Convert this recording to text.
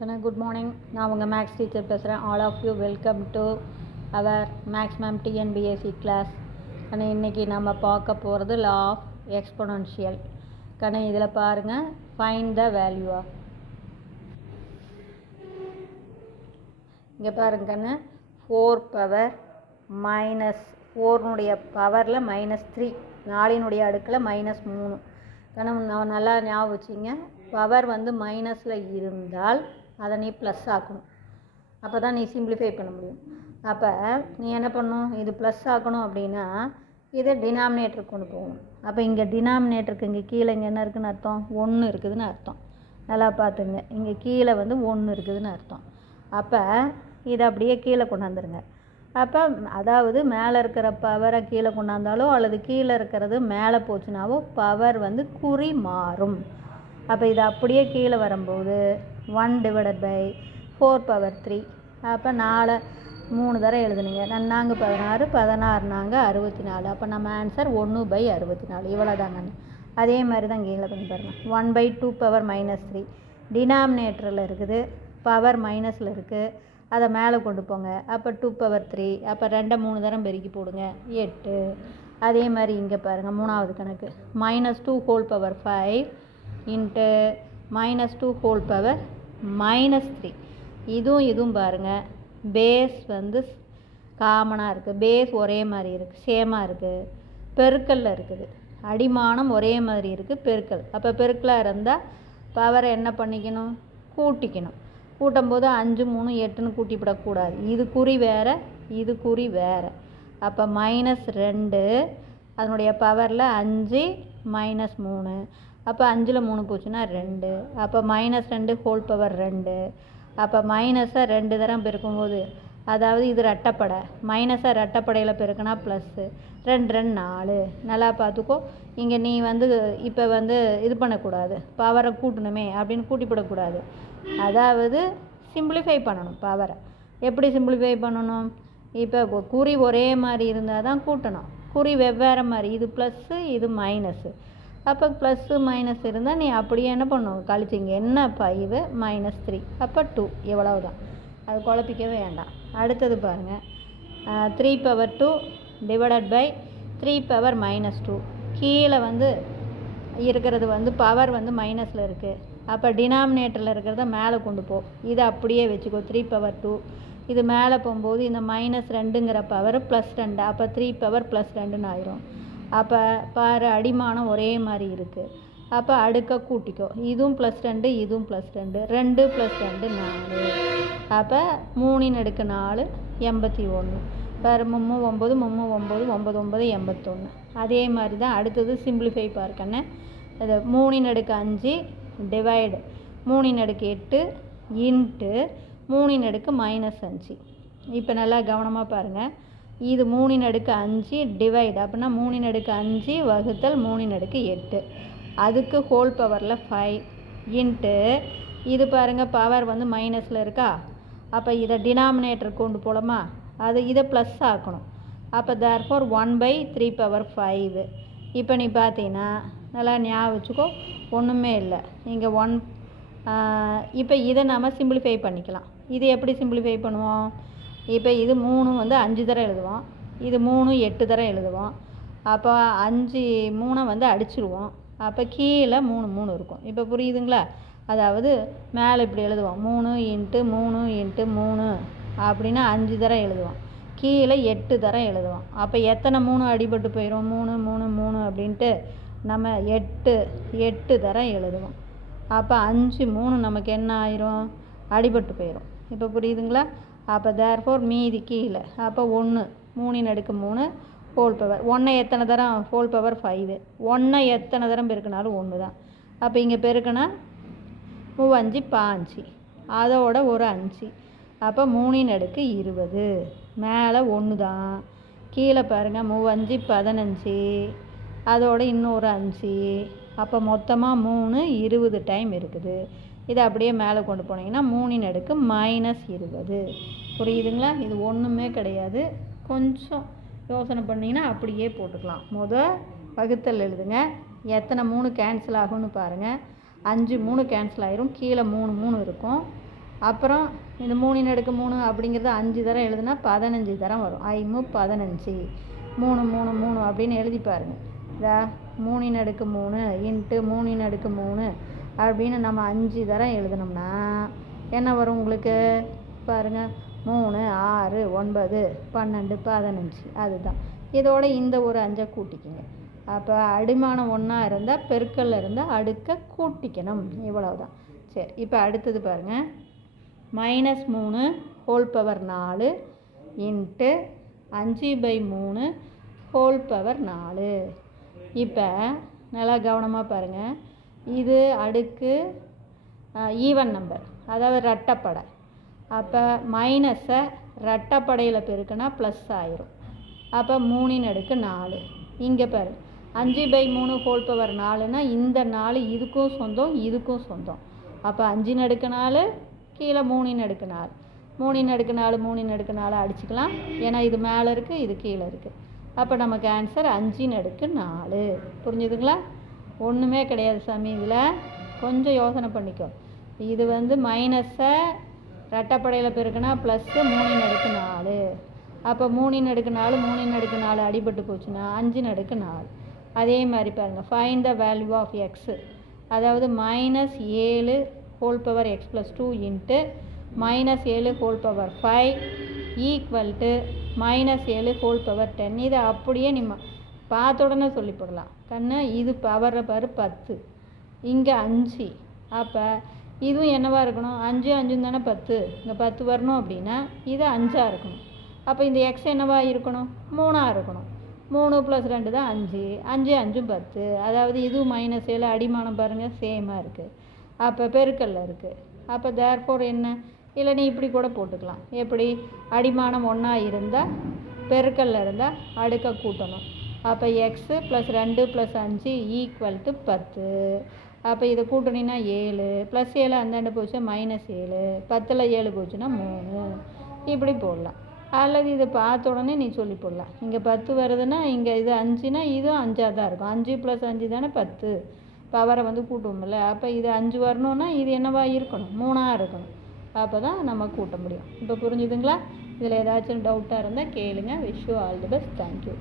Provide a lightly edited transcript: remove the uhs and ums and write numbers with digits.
Good morning. நான் உங்கள் maths teacher பேசுகிறேன். All of you welcome to our maths ma'am TNPSC class. ஆனால் இன்றைக்கி நம்ம பார்க்க போகிறது லா ஆஃப் எக்ஸ்பொனன்ஷியல். இதில் பாருங்கள், ஃபைண்ட் த வேல்யூ ஆஃப். இங்கே பாருங்க 4 பவர் மைனஸ் 4னுடைய பவரில் -3, 4னுடைய அடுக்கில் -3. நான் நல்லா ஞாபகம் வச்சிங்க, பவர் வந்து மைனஸில் இருந்தால் அதை நீ ப்ளஸ் ஆக்கணும். அப்போ தான் நீ சிம்பிளிஃபை பண்ண முடியும். அப்போ நீ என்ன பண்ணணும், இது ப்ளஸ் ஆக்கணும் அப்படின்னா இதை டினாமினேட்டருக்கு கொண்டு போகணும். அப்போ இங்கே டினாமினேட்டருக்கு இங்கே கீழே இங்கே என்ன இருக்குதுன்னு அர்த்தம், 1 இருக்குதுன்னு அர்த்தம். நல்லா பார்த்துங்க, இங்கே கீழே வந்து 1 இருக்குதுன்னு அர்த்தம். அப்போ இதை அப்படியே கீழே கொண்டாந்துருங்க. அப்போ அதாவது மேலே இருக்கிற பவரை கீழே கொண்டாந்தாலோ அல்லது கீழே இருக்கிறது மேலே போச்சுனாவோ பவர் வந்து குறி மாறும். அப்போ இது அப்படியே கீழே வரும்போது 1/4/3. அப்போ 4 3 தடவை எழுதுனீங்க. நன்னாங்க 16, 16 நாங்க 64. அப்போ நம்ம ஆன்சர் 1/64. இவ்வளோ தாங்க. அதே மாதிரி தான் கீழே பண்ணி பாருங்கள். 1/2 - 3 டினாமினேட்டரில் இருக்குது, பவர் மைனஸில் இருக்குது, அதை மேலே கொண்டு போங்க. அப்போ 2/3. அப்போ 2 3 தரம் பெருக்கி போடுங்க, 8. அதே மாதிரி இங்கே பாருங்கள், மூணாவது கணக்கு -2/5 இன்ட்டு -2/-3. இதுவும் பாருங்கள், பேஸ் வந்து காமனாக இருக்குது, பேஸ் ஒரே மாதிரி இருக்குது, சேமாக இருக்குது, பெருக்கல்ல இருக்குது, அடிமானம் ஒரே மாதிரி இருக்குது, பெருக்கல். அப்போ பெருக்கலாக இருந்தால் பவரை என்ன பண்ணிக்கணும், கூட்டிக்கணும். கூட்டும்போது 5 3 8ன்னு கூட்டிவிடக்கூடாது. இது குறி வேறு, இது குறி வேறு. அப்போ -2 அதனுடைய பவரில் 5 -3. அப்போ 5ல் 3 போச்சுன்னா 2. அப்போ -2/2. அப்போ மைனஸை 2 தரம் பெருக்கும்போது, அதாவது இது ரெட்டப்படை, மைனஸை ரெட்டப்படையில் பெருக்கினா ப்ளஸ்ஸு, 2 2 4. நல்லா பார்த்துக்கோ. இங்கே நீ வந்து இப்போ வந்து இது பண்ணக்கூடாது, பவரை கூட்டணுமே அப்படின்னு கூட்டிவிடக்கூடாது. அதாவது சிம்பிளிஃபை பண்ணணும் பவரை. எப்படி சிம்பிளிஃபை பண்ணணும், இப்போ குறி ஒரே மாதிரி இருந்தால் தான் கூட்டணும், குறி வெவ்வேறு மாதிரி, இது ப்ளஸ்ஸு இது மைனஸு. அப்போ ப்ளஸ்ஸு மைனஸ் இருந்தால் நீ அப்படியே என்ன பண்ணணும், கழிச்சிங்க. என்ன 5 -3, அப்போ 2. எவ்வளவு தான், அது குழப்பிக்கவே வேண்டாம். அடுத்தது பாருங்கள், 3/2 / 3/-2. கீழே வந்து இருக்கிறது வந்து பவர் வந்து மைனஸில் இருக்குது. அப்போ டினாமினேட்டரில் இருக்கிறத மேலே கொண்டு போ, இதை அப்படியே வச்சுக்கோ. 3/2 இது மேலே போகும்போது இந்த -2ங்கிற பவர் +2. அப்போ 3/+2ன்னு ஆயிரும். அப்போ பாரு, அடிமானம் ஒரே மாதிரி இருக்குது. அப்போ அடுக்க கூட்டிக்கோ, இதுவும் +2 இதுவும் +2, 2 + 2 4. அப்போ 3/4 81. பாரு, 3 9 3 9 9 9 81. அதே மாதிரி தான் அடுத்தது சிம்பிளிஃபை பார்க்கண்ணே. அது 3/5 டிவைடு 3/8 இன்ட்டு 3/-5. இப்போ நல்லா கவனமாக பாருங்கள், இது 3/5 டிவைடு அப்படின்னா 3/5 வகுத்தல் 3/8. அதுக்கு ஹோல் பவரில் 5 இன்ட்டு இது பாருங்கள், பவர் வந்து மைனஸில் இருக்கா. அப்போ இதை டினாமினேட்டர் கொண்டு போகலாமா, அது இதை ப்ளஸ் ஆக்கணும். அப்போ தேர்ஃபோர் 1/3/5. இப்போ நீ பார்த்தீங்கன்னா நல்லா ஞாபகம் வச்சுக்கோ, ஒன்றுமே இல்லை இங்கே 1. இப்போ இதை நம்ம சிம்பிளிஃபை பண்ணிக்கலாம். இது எப்படி சிம்பிளிஃபை பண்ணுவோம், இப்போ இது 3 வந்து 5 தரம் எழுதுவோம், இது 3 8 தரம் எழுதுவோம். அப்போ 5 3 வந்து அடிச்சிடுவோம். அப்போ கீழே 3 3 இருக்கும். இப்போ புரியுதுங்களா, அதாவது மேலே இப்படி எழுதுவோம், 3 × 3 × 3 அப்படின்னா 5 தரம் எழுதுவோம், கீழே 8 தரம் எழுதுவோம். அப்போ எத்தனை 3 அடிபட்டு போயிடும், 3 3 3 அப்படின்ட்டு நம்ம 8 தரம் எழுதுவோம். அப்போ 5 3 நமக்கு என்ன ஆயிரும், அடிபட்டு போயிடும். இப்போ புரியுதுங்களா. அப்போ தேர்ஃபோர் மீதி கீழே, அப்போ 1 3/3 ஹோல் பவர் 1 எத்தனை தரம், ஹோல் பவர் 5. 1 எத்தனை தரம் பெருக்கினாலும் 1 தான். அப்போ இங்கே பெருக்கினா 3 5 5, அதோட ஒரு 5. அப்போ 3/20. மேலே 1 தான், கீழே பாருங்கள் 3 5 15, அதோட இன்னொரு 5. அப்போ மொத்தமாக 3 20 டைம் இருக்குது. இதை அப்படியே மேலே கொண்டு போனீங்கன்னா 3/-20. புரியுதுங்களா. இது ஒன்றுமே கிடையாது, கொஞ்சம் யோசனை பண்ணிங்கன்னா அப்படியே போட்டுக்கலாம். வகுத்தல் எழுதுங்க, எத்தனை 3 கேன்சல் ஆகும்னு பாருங்கள். 5 3 கேன்சல் ஆயிரும், கீழே 3 3 இருக்கும். அப்புறம் இந்த 3 அப்படிங்கிறது 5 தரம் எழுதுனா 15 தரம் வரும். 5 15 3 3 3 அப்படின்னு எழுதி பாருங்கள். இதா 3 இன்ட்டு 3 அப்படின்னு நம்ம 5 தரம் எழுதுனோம்னா என்ன வரும் உங்களுக்கு பாருங்கள். 3 6 9 12 15 அதுதான். இதோட இந்த ஒரு 5 கூட்டிக்கிங்க. அப்போ அடிமானம் ஒன்றா இருந்தால் பெருக்கல்ல இருந்தால் அடுக்க கூட்டிக்கணும். இவ்வளவுதான். சரி, இப்போ அடுத்தது பாருங்கள். -3 whole power 4 into 5/3 whole power 4. இப்போ நல்லா கவனமாக பாருங்கள். இது அடுக்கு ஈவன் நம்பர், அதாவது ரெட்டைப்படை. அப்போ மைனஸை ரெட்டைப்படையில் பெருக்குனா ப்ளஸ் ஆயிரும். அப்போ 3/4. இங்கே பாரு 5/3 ஹோல் பவர் 4னா இந்த 4 இதுக்கும் சொந்தம் இதுக்கும் சொந்தம். அப்போ 5/4 கீழே 3/4 3/4 அடிச்சுக்கலாம். ஏன்னா இது மேலே இருக்குது இது கீழே இருக்குது. அப்போ நமக்கு ஆன்சர் 5/4. புரிஞ்சுதுங்களா? ஒன்றுமே கிடையாது சாமி. இதில் கொஞ்சம் யோசனை பண்ணிக்கோ. இது வந்து மைனஸை ரெட்டைப்படையில் பெருக்குனா ப்ளஸ்ஸு 3/4. அப்போ 3/4 அடிபட்டு போச்சுன்னா 5/4. அதே மாதிரி பாருங்கள். Find the value of x, அதாவது -7 whole power x + 2 into -7 whole power 5 equal to -7 whole power 10. இதை அப்படியே நம்ம பார்த்த உடனே சொல்லி போடலாம். கண்ணு இது பவரை பாரு 10, இங்கே 5. அப்போ இதுவும் என்னவாக இருக்கணும்? 5 5 தானே 10, இங்கே 10 வரணும். அப்படின்னா இது 5ஆக இருக்கணும். அப்போ இந்த எக்ஸ் என்னவாக இருக்கணும்? 3ஆக இருக்கணும். 3 + 2 தான் 5, 5 5 10. அதாவது இதுவும் -7 அடிமானம் பாருங்கள் சேமாக இருக்குது. அப்போ பெருக்கல்ல இருக்குது. அப்போ தேர்ஃபோர் என்ன? இல்லை நீ இப்படி கூட போட்டுக்கலாம். எப்படி? அடிமானம் ஒன்றா இருந்தால் பெருக்கல்ல இருந்தால் அடுக்க கூட்டணும். அப்போ எக்ஸு +2 + 5 = 10. அப்போ இதை கூட்டினீங்கன்னா 7 +7 அந்தாண்ட போச்சு -7, 10ல் 7 போச்சுன்னா 3. இப்படி போடலாம். அல்லது இதை பார்த்த உடனே நீ சொல்லி போடலாம். இங்கே 10 வருதுன்னா இங்கே இது 5னா இதுவும் 5ஆக தான் இருக்கும். 5 + 5 தானே 10. பவரை வந்து கூட்டுவோம்ல. அப்போ இது 5 வரணுன்னா இது என்னவா இருக்கணும்? 3ஆக இருக்கணும். அப்போ தான் நம்ம கூட்ட முடியும். இப்போ புரிஞ்சுதுங்களா? இதில் ஏதாச்சும் டவுட்டாக இருந்தால் கேளுங்க. Wish you all the best. Thank you.